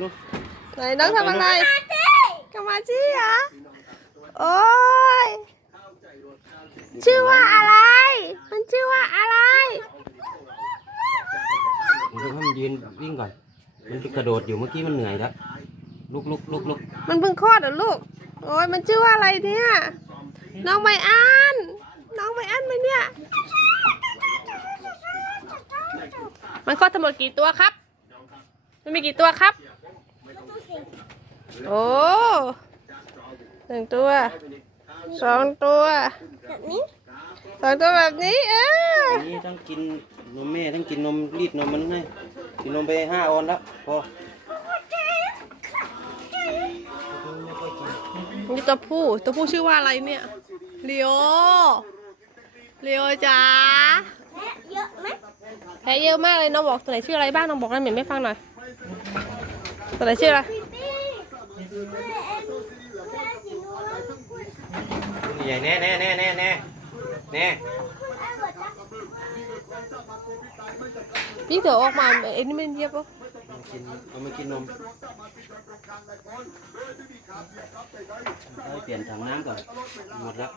ลูกไหนน้องทำอะไรกามาจิเหรอโอ้ย ชื่อว่าอะไร มันชื่อว่าอะไรผมต้องให้มันยืนวิ่งก่อน มันกระโดดอยู่เมื่อกี้มันเหนื่อยแล้ว ลุกลุกลุกลุกมันเพิ่งคลอดเหรอลูก โอ้ยมันชื่อว่าอะไรเนี่ย น้องไมอัน น้องไมอันไหมเนี่ย มันคลอดทั้งหมดกี่ตัวครับ มันมีกี่ตัวครับ โอ้หนึ่งตัวสองตัวสองตัวแบบนี้เอออันนี้ต้องกินนมแม่ต้องกินนมรีดนมมันให้กินนมไปห้าออนแล้วพอไม่ค่อยกินนี่ตัวผู้ตัวผู้ชื่อว่าอะไรเนี่ยเลียวเลียวจ๋าเยอะไหมแพ้เยอะมากเลยน้องบอกตัวไหนชื่ออะไรบ้างน้องบอกนะเหม็นไม่ฟังหน่อยตัวไหนชื่ออะไร นวลคุณใหญ่แน่แน่แน่แน่แน่แน่คุณอาบดจักพี่เถอะออกมาเอ็นนี่มันเยียบปะเอากินเอามากินนมเอาเปลี่ยนถังน้ำก่อนหมดแล้ว